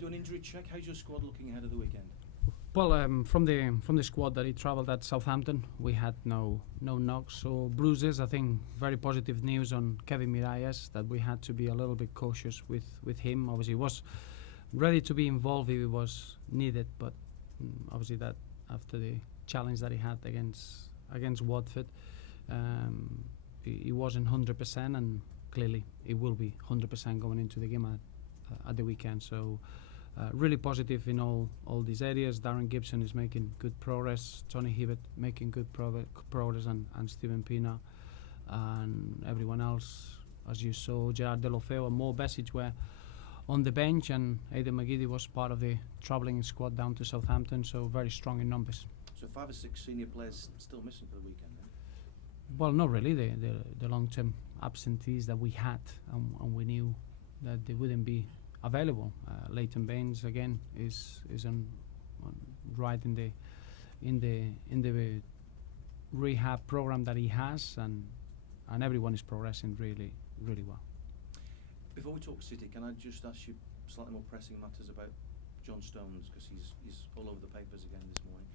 Do an injury check. How's your squad looking ahead of the weekend? Well, from the squad that he travelled at Southampton, we had no knocks or bruises. I think very positive news on Kevin Miralles, that we had to be a little bit cautious with him. Obviously, he was ready to be involved if it was needed, but obviously that after the challenge that he had against Watford, he wasn't 100%, and clearly he will be 100% going into the game at the weekend. So. Really positive in all these areas. Darren Gibson is making good progress. Tony Hibbert making good progress, and Stephen Pina, and everyone else, as you saw, Gerard Delofeu and Mo Besic were on the bench, and Aidan McGeady was part of the travelling squad down to Southampton. So very strong in numbers. So 5 or 6 senior players still missing for the weekend, then? Well, not really. The long-term absentees that we had, and we knew that they wouldn't be available. Leighton Baines again is on right in the rehab program that he has, and everyone is progressing really well. Before we talk City, can I just ask you slightly more pressing matters about John Stones, because he's all over the papers again this morning.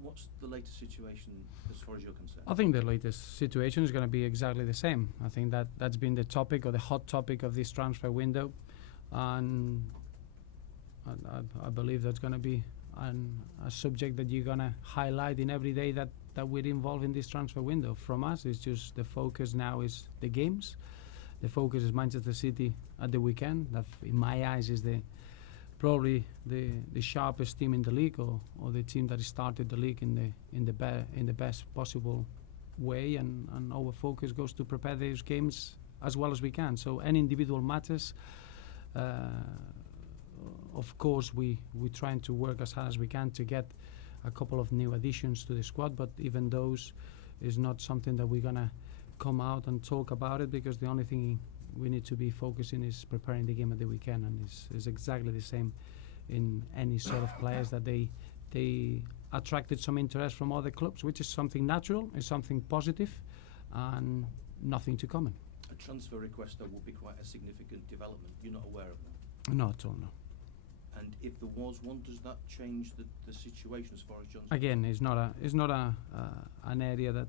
What's the latest situation as far as you're concerned? I think the latest situation is going to be exactly the same. I think that's been the topic, or the hot topic, of this transfer window. And I believe that's going to be a subject that you're going to highlight in every day that we're involved in this transfer window. From us, it's just the focus now is the games. The focus is Manchester City at the weekend. That, in my eyes, is probably the sharpest team in the league, or the team that started the league in the best possible way. And our focus goes to prepare those games as well as we can. So any individual matters. Of course, we're trying to work as hard as we can to get a couple of new additions to the squad, but even those is not something that we're gonna come out and talk about it, because the only thing we need to be focusing is preparing the game at the weekend, and it's exactly the same in any sort of players that they attracted some interest from other clubs, which is something natural, is something positive, and nothing to comment. A transfer request, though, will be quite a significant development. You're not aware of that? Not at all, no. And if there was one, does that change the situation as far as Johnson? Again, it's not an area that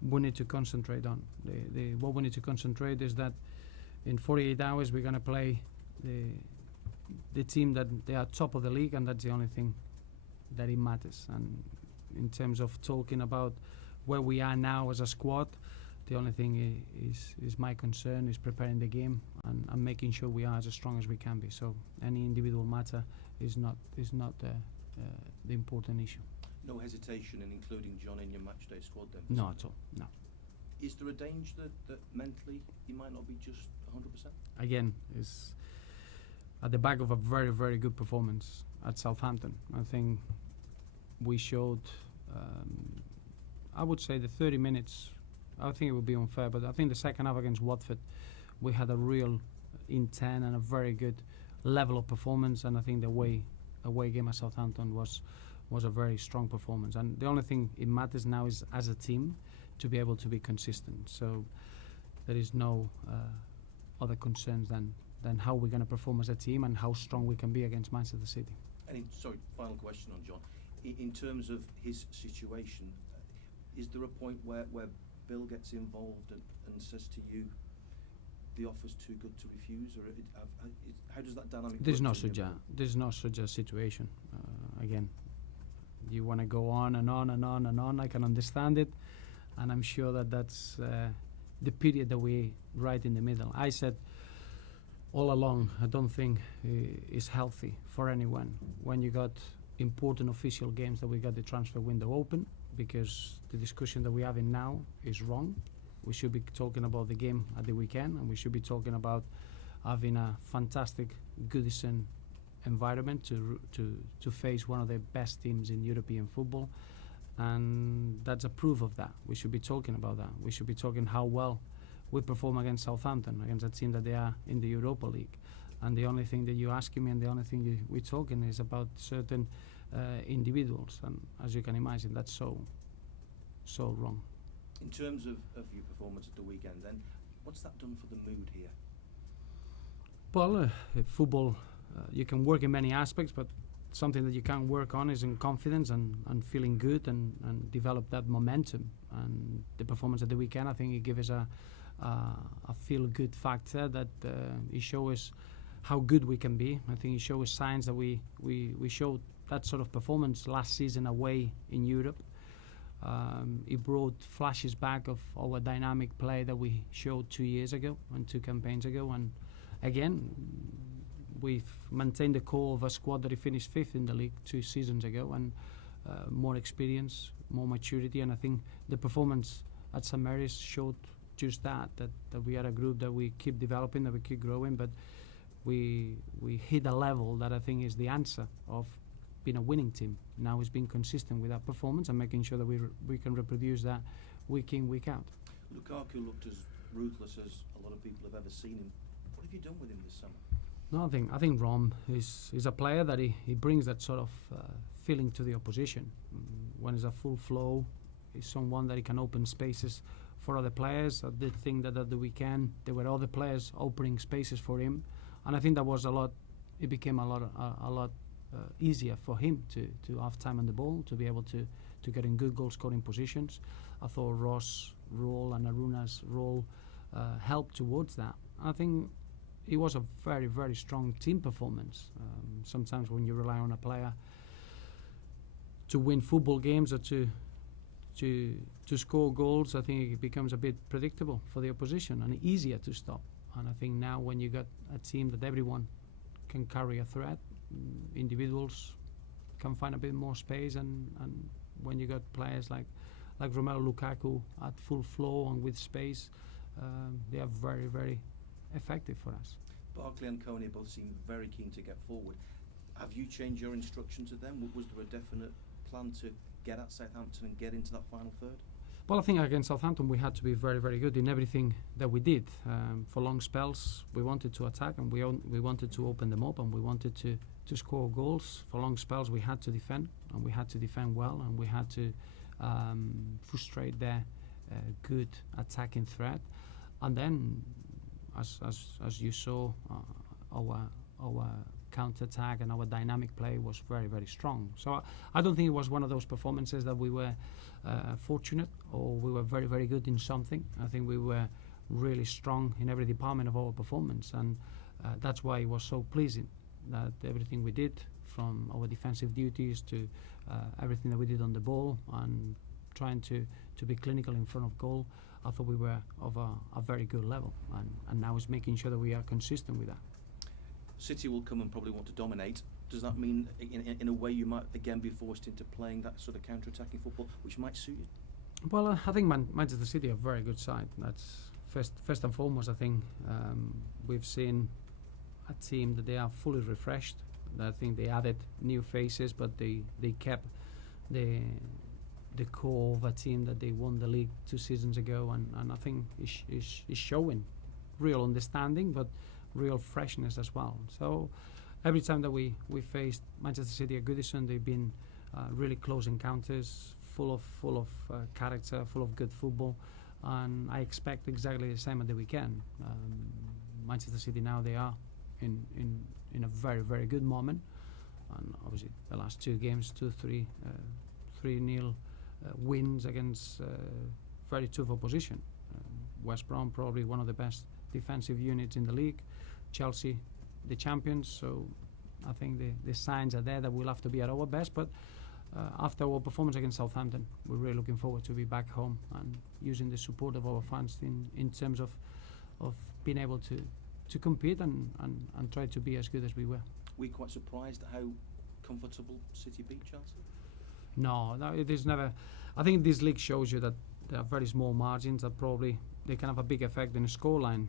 we need to concentrate on. What we need to concentrate is that in 48 hours we're going to play the team that they are top of the league, and that's the only thing that it matters. And in terms of talking about where we are now as a squad, the only thing is my concern is preparing the game and making sure we are as strong as we can be. So any individual matter is not the important issue. No hesitation in including John in your matchday squad, then? No, at all. No. Is there a danger that mentally he might not be just 100%? Again, it's at the back of a very, very good performance at Southampton. I think we showed, I would say, the 30 minutes. I think it would be unfair, but I think the second half against Watford, we had a real intent and a very good level of performance, and I think the away game at Southampton was a very strong performance. And the only thing it matters now is, as a team, to be able to be consistent. So there is no other concerns than how we're going to perform as a team and how strong we can be against Manchester City. And sorry, final question on John. In terms of his situation, is there a point where Bill gets involved and says to you, the offer's too good to refuse, or how does that dynamic work? There's no such a situation. Again, you want to go on and on and on and on. I can understand it, and I'm sure that's the period that we're right in the middle. I said all along, I don't think it's healthy for anyone when you got important official games that we got the transfer window open, because the discussion that we're having now is wrong. We should be talking about the game at the weekend, and we should be talking about having a fantastic Goodison environment to face one of the best teams in European football, and that's a proof of that. We should be talking about that. We should be talking how well we perform against Southampton, against a team that they are in the Europa League. And the only thing that you're asking me, and the only thing we're talking is about certain individuals, and as you can imagine, that's so wrong. In terms of your performance at the weekend, then, what's that done for the mood here? Well, football you can work in many aspects, but something that you can work on is in confidence and feeling good and develop that momentum. And the performance at the weekend, I think it gave us a feel-good factor that it shows us how good we can be. I think it shows signs that we showed that sort of performance last season away in Europe. It brought flashes back of our dynamic play that we showed 2 years ago and 2 campaigns ago. And again, we've maintained the core of a squad that finished 5th in the league 2 seasons ago, and more experience, more maturity. And I think the performance at St Mary's showed just that we are a group that we keep developing, that we keep growing, but we hit a level that I think is the answer of being a winning team. Now is being consistent with that performance and making sure that we can reproduce that week in, week out. Lukaku looked as ruthless as a lot of people have ever seen him. What have you done with him this summer? No, I think Rom is a player that he brings that sort of feeling to the opposition. When it's a full flow, he's someone that he can open spaces for other players. I did think that at the weekend there were other players opening spaces for him, and I think that was it became a lot easier for him to have time on the ball, to be able to get in good goal scoring positions. I thought Ross' role and Aruna's role helped towards that. I think it was a very, very strong team performance. Sometimes when you rely on a player to win football games or to score goals, I think it becomes a bit predictable for the opposition and easier to stop. And I think now when you got a team that everyone can carry a threat, individuals can find a bit more space, and when you got players like Romelu Lukaku at full flow and with space, they are very, very effective for us. Barkley and Coney both seem very keen to get forward. Have you changed your instruction to them? Was there a definite plan to get at Southampton and get into that final third? Well, I think against Southampton we had to be very, very good in everything that we did. For long spells we wanted to attack, and we wanted to open them up, and we wanted to score goals. For long spells we had to defend, and we had to defend well, and we had to frustrate their good attacking threat. And then as you saw, our counter-attack and our dynamic play was very, very strong. So I don't think it was one of those performances that we were fortunate or we were very, very good in something. I think we were really strong in every department of our performance, and that's why it was so pleasing that everything we did, from our defensive duties to everything that we did on the ball and trying to be clinical in front of goal, I thought we were of a very good level, and now it's making sure that we are consistent with that. City will come and probably want to dominate. Does that mean in a way you might again be forced into playing that sort of counter-attacking football, which might suit you? Well, I think Manchester City are a very good side. That's first and foremost. I think we've seen a team that they are fully refreshed. I think they added new faces, but they kept the core of a team that they won the league 2 seasons ago, and I think is showing real understanding, but real freshness as well. So every time that we faced Manchester City at Goodison, they've been really close encounters, full of character, full of good football, and I expect exactly the same at the weekend. Manchester City now, they are in a very, very good moment, and obviously the last 2 games, 3-0 wins against very tough opposition. West Brom probably one of the best defensive units in the league, Chelsea the champions, so I think the signs are there that we'll have to be at our best. But after our performance against Southampton, we're really looking forward to be back home and using the support of our fans in terms of being able to compete and try to be as good as we were. Were you quite surprised at how comfortable City beat Chelsea? No, it is never. I think this league shows you that there are very small margins that probably they can have a big effect in the scoreline.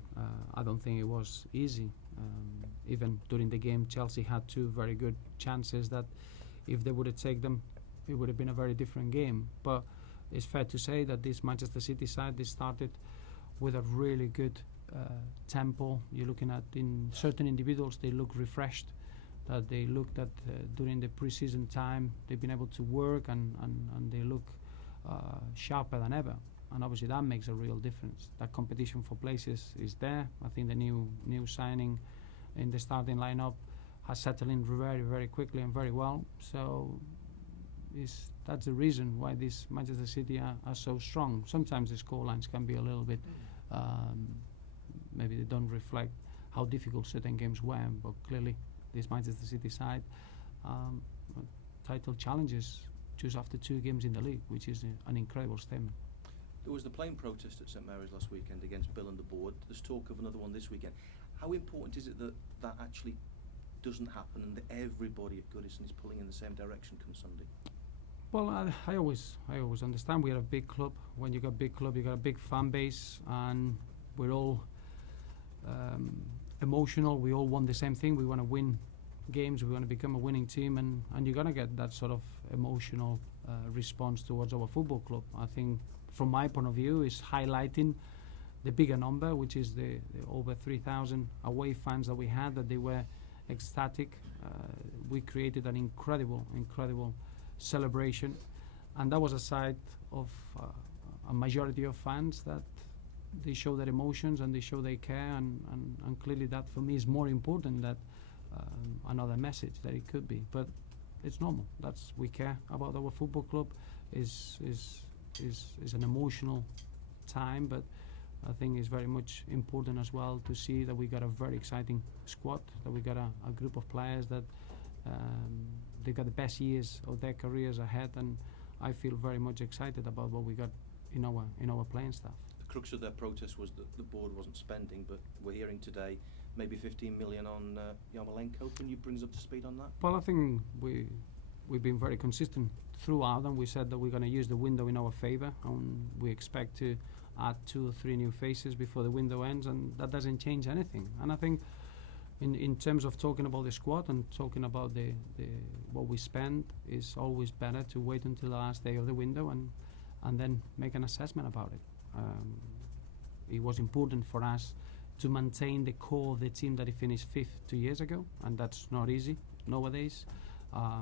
I don't think it was easy. Even during the game, Chelsea had 2 very good chances that if they would have taken them, it would have been a very different game. But it's fair to say that this Manchester City side, they started with a really good tempo. You're looking at in certain individuals, they look refreshed. That they looked at during the pre-season time, they've been able to work and they look sharper than ever. And obviously that makes a real difference. That competition for places is there. I think the new signing in the starting lineup has settled in very, very quickly and very well. So that's the reason why this Manchester City are so strong. Sometimes the scorelines can be a little bit, maybe they don't reflect how difficult certain games were, but clearly this Manchester City side title challenges just after 2 games in the league, which is an incredible statement. There was the plane protest at St Mary's last weekend against Bill and the board. There's talk of another one this weekend. How important is it that that actually doesn't happen and that everybody at Goodison is pulling in the same direction come Sunday? Well, I always understand we are a big club. When you got a big club, you got a big fan base, and we're all emotional. We all want the same thing. We want to win games. We want to become a winning team, and you're gonna get that sort of emotional response towards our football club. I think, from my point of view, is highlighting the bigger number, which is the over 3,000 away fans that we had. That they were ecstatic. We created an incredible celebration, and that was a side of a majority of fans that they show their emotions and they show they care, and clearly that for me is more important than another message that it could be. But it's normal. We care about our football club. Is an emotional time, but I think it's very much important as well to see that we got a very exciting squad, that we got a group of players that they got the best years of their careers ahead, and I feel very much excited about what we got in our playing staff. The crux of their protest was that the board wasn't spending, but we're hearing today maybe 15 million on Yarmolenko. Can you bring us up to speed on that? Well, I think we've been very consistent throughout, and we said that we're going to use the window in our favour, and we expect to add 2 or 3 new faces before the window ends, and that doesn't change anything. And I think in terms of talking about the squad and talking about the what we spend, is always better to wait until the last day of the window and then make an assessment about it. It was important for us to maintain the core of the team that finished 5th 2 years ago, and that's not easy nowadays.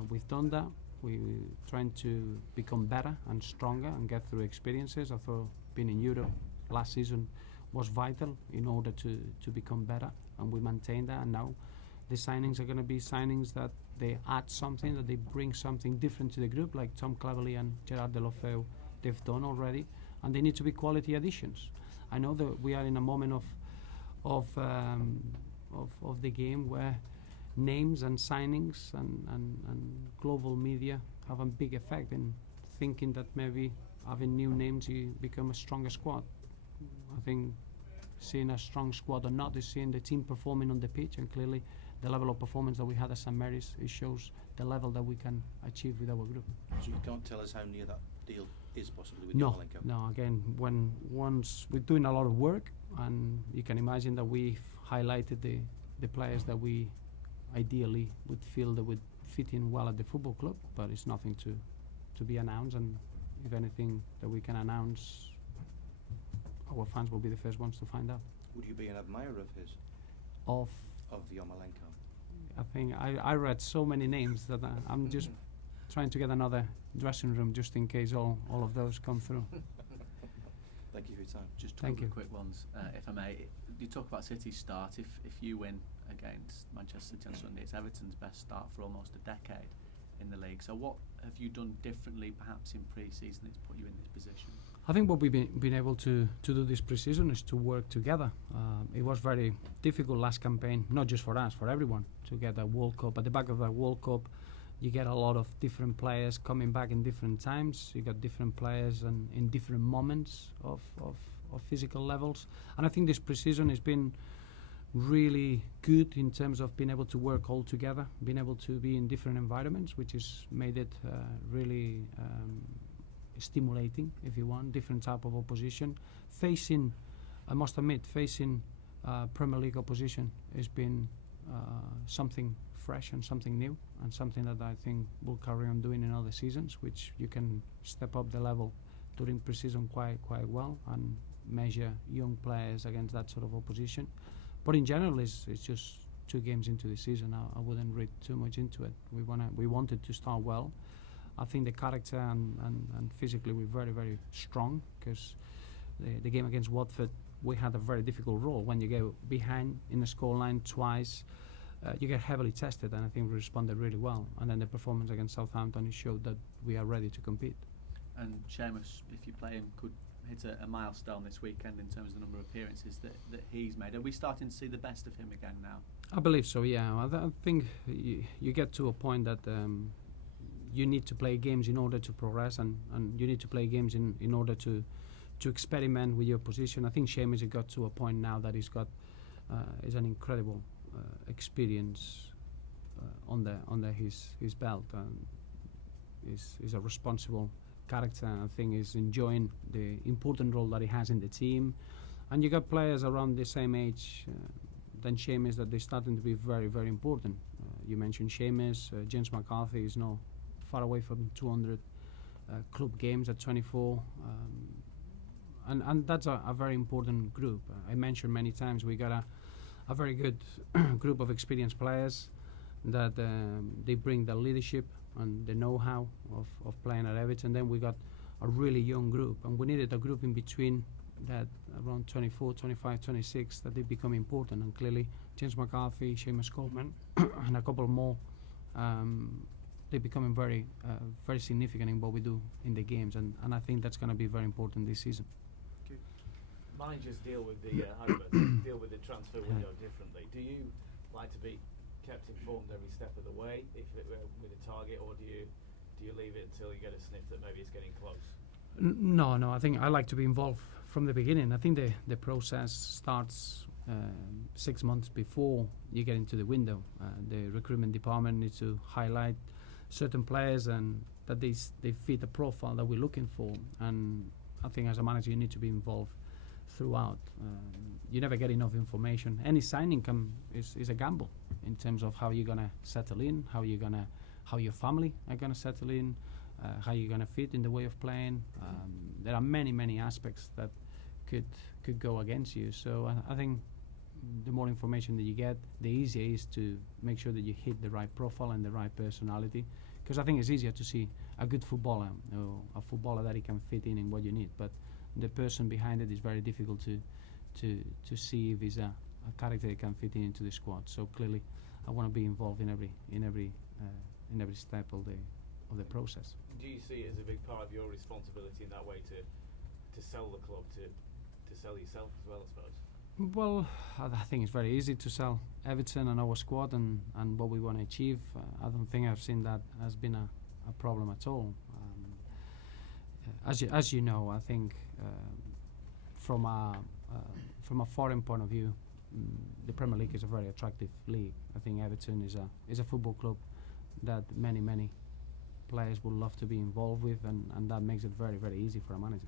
We've done that. We're trying to become better and stronger and get through experiences. I thought being in Europe last season was vital in order to become better, and we maintain that. And now the signings are going to be signings that they add something, that they bring something different to the group, like Tom Cleverley and Gerard Deulofeu. They've done already, and they need to be quality additions. I know that we are in a moment of the game where names and signings and global media have a big effect in thinking that maybe having new names you become a stronger squad. I think seeing a strong squad or not is seeing the team performing on the pitch, and clearly the level of performance that we had at St Mary's, it shows the level that we can achieve with our group. So you can't tell us how near that deal is possibly with No, Yarmolenko? no. Again, once we're doing a lot of work, and you can imagine that we've highlighted the players that we ideally would feel that would fit in well at the football club, but it's nothing to be announced, and if anything that we can announce, our fans will be the first ones to find out. Would you be an admirer of his? Of Yarmolenko? I think I read so many names that I'm just trying to get another dressing room just in case all of those come through. Thank you for your time. Just Thank two you. quick ones, if I may. You talk about City's start. If you win against Manchester City on Sunday, it's Everton's best start for almost a decade in the league. So what have you done differently, perhaps in pre-season, that's put you in this position? I think what we've been able to do this pre-season is to work together. It was very difficult last campaign, not just for us, for everyone, to get a World Cup. At the back of the World Cup, you get a lot of different players coming back in different times. You got different players and in different moments of physical levels. And I think this pre-season has been really good in terms of being able to work all together, being able to be in different environments, which has made it really stimulating, if you want, different type of opposition. I must admit, facing Premier League opposition has been something fresh and something new, and something that I think we'll carry on doing in other seasons, which you can step up the level during pre-season quite well and measure young players against that sort of opposition. But in general, it's just 2 games into the season. I wouldn't read too much into it. We wanted to start well. I think the character and physically we're very, very strong, because the game against Watford, we had a very difficult role when you go behind in the scoreline twice. you get heavily tested, and I think we responded really well. And then the performance against Southampton showed that we are ready to compete. And Seamus, if you play him, could hit a milestone this weekend in terms of the number of appearances that he's made. Are we starting to see the best of him again now? I believe so, yeah. I think you get to a point that you need to play games in order to progress, and you need to play games in order to experiment with your position. I think Seamus got to a point now that he's got is an incredible experience under his belt, and is a responsible character. I think he's enjoying the important role that he has in the team. And you got players around the same age than Seamus that they're starting to be very, very important. You mentioned Seamus, James McCarthy is not far away from 200 club games at 24. And that's a very important group. I mentioned many times we got a very good group of experienced players that they bring the leadership and the know-how of playing at Everton. Then we got a really young group, and we needed a group in between that, around 24, 25, 26, that they become important. And clearly James McCarthy, Seamus Coleman and a couple more, they're becoming very significant in what we do in the games, and I think that's going to be very important this season. Managers deal with the deal with the transfer window differently. Do you like to be kept informed every step of the way with a target, or do you leave it until you get a sniff that maybe it's getting close? No, I think I like to be involved from the beginning. I think the process starts 6 months before you get into the window. The recruitment department needs to highlight certain players and that they fit the profile that we're looking for. And I think as a manager you need to be involved throughout. You never get enough information. Any signing is a gamble in terms of how you're gonna settle in, how your family are gonna settle in, how you're gonna fit in the way of playing. There are many aspects that could go against you. So I think the more information that you get, the easier it is to make sure that you hit the right profile and the right personality. Because I think it's easier to see a good footballer or a footballer that he can fit in what you need. But the person behind it is very difficult to see if he's a character that can fit into the squad. So clearly, I want to be involved in every step of the process. Do you see it as a big part of your responsibility in that way to sell the club, to sell yourself as well, I suppose? Well, I think it's very easy to sell Everton and our squad and what we want to achieve. I don't think I've seen that as been a problem at all. As you know, I think from a foreign point of view, the Premier League is a very attractive league. I think Everton is a football club that many players would love to be involved with, and that makes it very, very easy for a manager.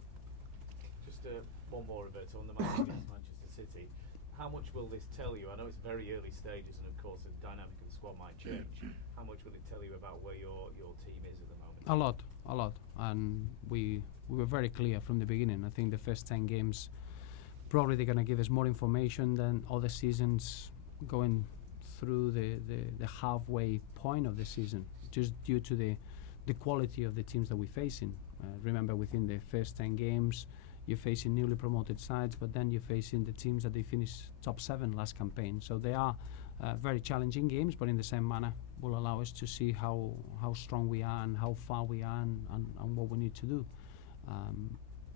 Just one more, Roberto, on the match against Manchester City. How much will this tell you? I know it's very early stages, and of course the dynamic of the squad might change. How much will it tell you about where your team is at the moment? A lot, and we were very clear from the beginning. I think the first 10 games probably they're going to give us more information than other seasons going through the halfway point of the season, just due to the quality of the teams that we're facing. Remember, within the first 10 games you're facing newly promoted sides, but then you're facing the teams that they finished top 7 last campaign. So they are very challenging games, but in the same manner will allow us to see how strong we are and how far we are and what we need to do.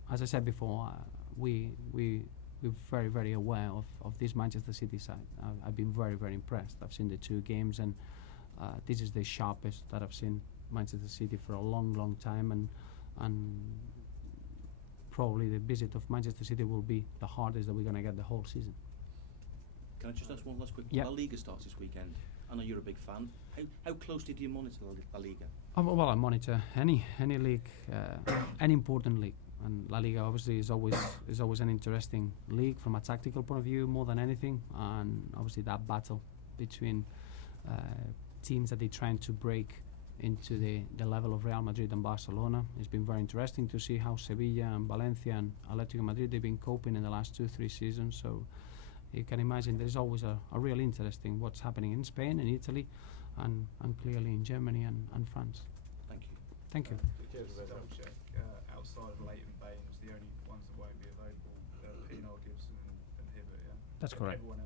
As I said before, we're very, very aware of this Manchester City side. I've been very, very impressed. I've seen the 2 games, and this is the sharpest that I've seen Manchester City for a long time, and probably the visit of Manchester City will be the hardest that we're going to get the whole season. Can I just ask one last quick? Yeah. La Liga starts this weekend. I know you're a big fan. How closely do you monitor La Liga? Well, I monitor any league, any important league, and La Liga obviously is always an interesting league from a tactical point of view more than anything, and obviously that battle between teams that they're trying to break into the level of Real Madrid and Barcelona. It's been very interesting to see how Sevilla and Valencia and Atletico Madrid they've been coping in the last 2-3 seasons. So you can imagine there's always a real interest in what's happening in Spain and Italy, and clearly in Germany and France. Thank you. Thank you. Cheers, Just Roberto. double check, outside of Leighton Baines, the only ones that won't be available are Eno Gibson and Hibbert, yeah? That's correct. Everyone else